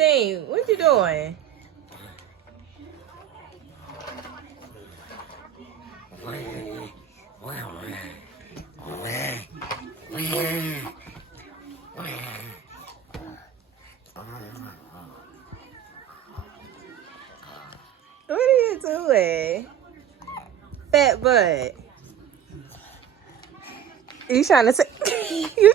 Steve, what you doing? What are you doing? Fat butt. You trying to say you